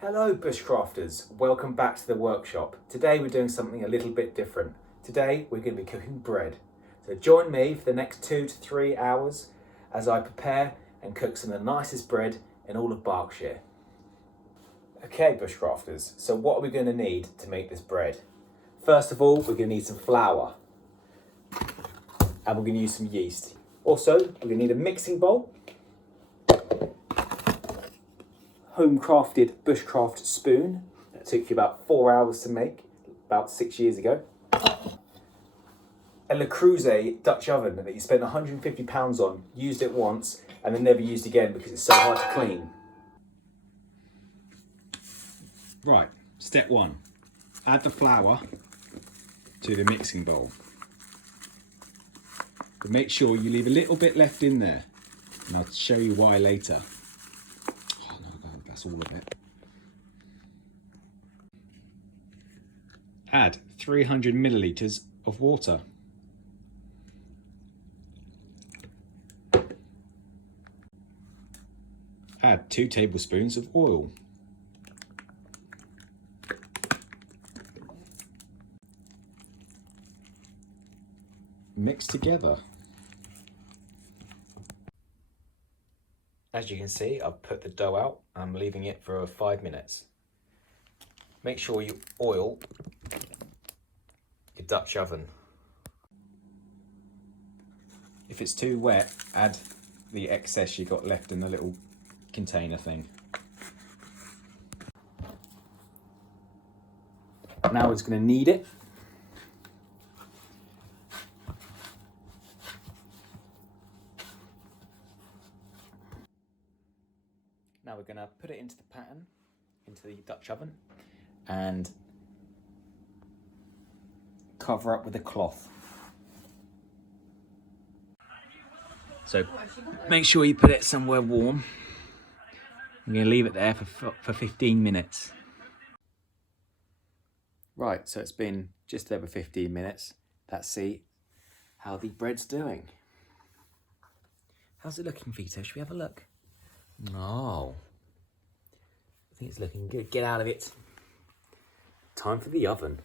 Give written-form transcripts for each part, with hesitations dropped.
Hello Bushcrafters, welcome back to the workshop. Today we're doing something a little bit different. Today we're going to be cooking bread. So join me for the next 2 to 3 hours as I prepare and cook some of the nicest bread in all of Berkshire. Okay Bushcrafters, so what are we going to need to make this bread? First of all, we're going to need some flour and we're going to use some yeast. Also, we're going to need a mixing bowl, home-crafted bushcraft spoon that took you about 4 hours to make, about 6 years ago. A Le Creuset Dutch oven that you spent £150 on, used it once and then never used again because it's so hard to clean. Right, step one, add the flour to the mixing bowl. But make sure you leave a little bit left in there and I'll show you why later. All of it. Add 300 millilitres of water. Add 2 tablespoons of oil. Mix together. As you can see, I've put the dough out. I'm leaving it for 5 minutes. Make sure you oil your Dutch oven. If it's too wet, add the excess you got left in the little container thing. Now it's going to knead it. Now we're going to put it into the pattern, into the Dutch oven, and cover up with a cloth. So make sure you put it somewhere warm. I'm going to leave it there for 15 minutes. Right, so it's been just over 15 minutes. Let's see how the bread's doing. How's it looking, Vito? Should we have a look? No, I think it's looking good. Get out of it. Time for the oven.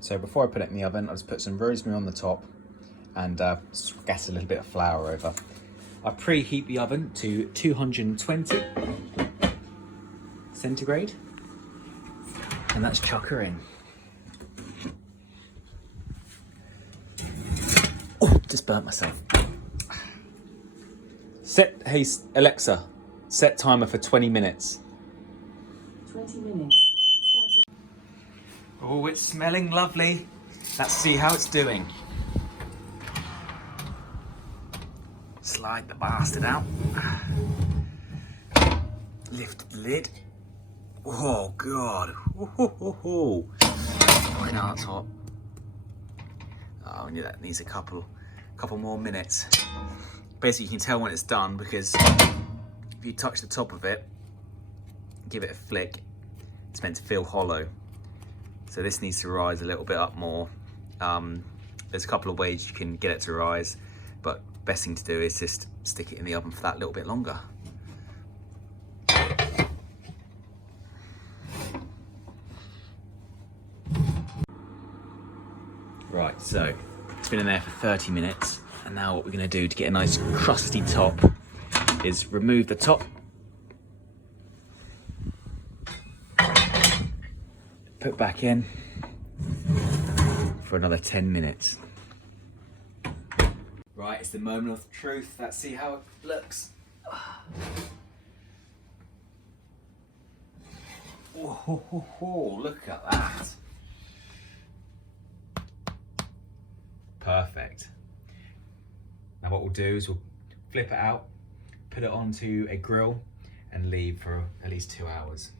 So before I put it in the oven, I'll just put some rosemary on the top and scatter a little bit of flour over. I preheat the oven to 220 centigrade, and that's chuck her in. Oh, just burnt myself. Hey Alexa, set timer for 20 minutes. 20 minutes. Oh, it's smelling lovely. Let's see how it's doing. Slide the bastard out. Lift the lid. Oh God. Oh, I know it's hot. Oh, that needs a couple more minutes. Basically, you can tell when it's done because if you touch the top of it, give it a flick, it's meant to feel hollow. So this needs to rise a little bit up more. There's a couple of ways you can get it to rise, but best thing to do is just stick it in the oven for that little bit longer. Right, so it's been in there for 30 minutes. And now what we're going to do to get a nice crusty top is remove the top, put back in for another 10 minutes. Right, it's the moment of truth. Let's see how it looks. Oh, look at that. Perfect. Now what we'll do is we'll flip it out, put it onto a grill and leave for at least 2 hours.